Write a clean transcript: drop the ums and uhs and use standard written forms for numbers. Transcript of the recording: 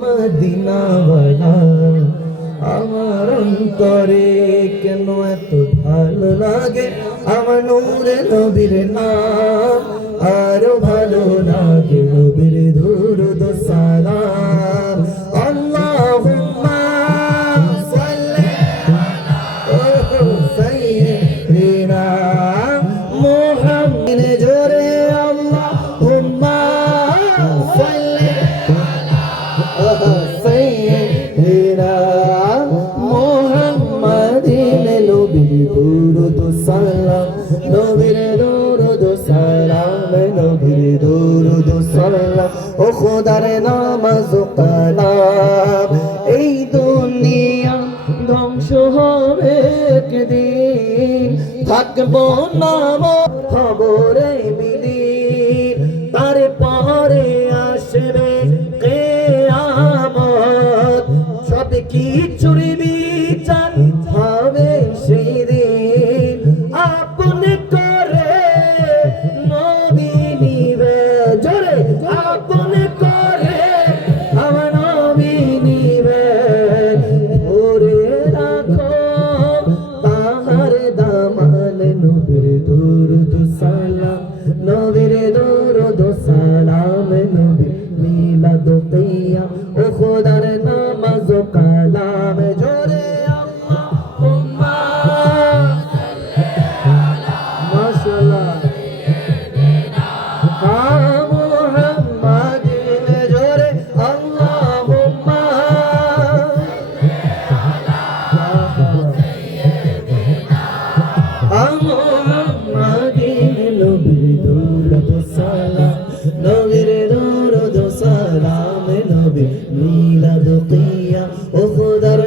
মদিনাওয়ালা আমার অন্তরে কেন এত ভালো লাগে আমার নূরে নবীর নাম আরো ভালো লাগে নবীর দুরূদ সালাম আল্লাহুম্মা সাল্লি আলা সাইয়্যিদিনা মুহাম্মাদ জোরে আল্লাহুম্মা সাল্লি আলা সাইয়্যিদিনা মুহাম্মাদিন নবীর দুরূদ সালাম নবীর দুরূদ সালাম নবীর দুরূদ সালাম ও খোদার নামাজ কালাম এই দুনিয়া ধ্বংস হবে একদিন থাকবো না খবরে বিলীন তারপরে আসবে কিয়ামত সব কিছুর বিচার হবে সেই দিন আপন করে নবী নিবে জোরে আপন করে আমার নবী নিবে ধরে রাখো তাহার দামান নবীর দুরূদ সালাম নবীর দুরূদ সালাম নবীর মিলাদ কিয়াম ও খোদার নামাজ কালাম জোরে আল্লাহুম্মা মাশাআল্লাহ মুহাম্মাদিন জোরে আল্লাহুম্মা মুহাম্মাদিন নবীর দুরূদ সালাম নবীর দুরূদ সালাম নবীর মিলাদ কিয়াম ও খোদার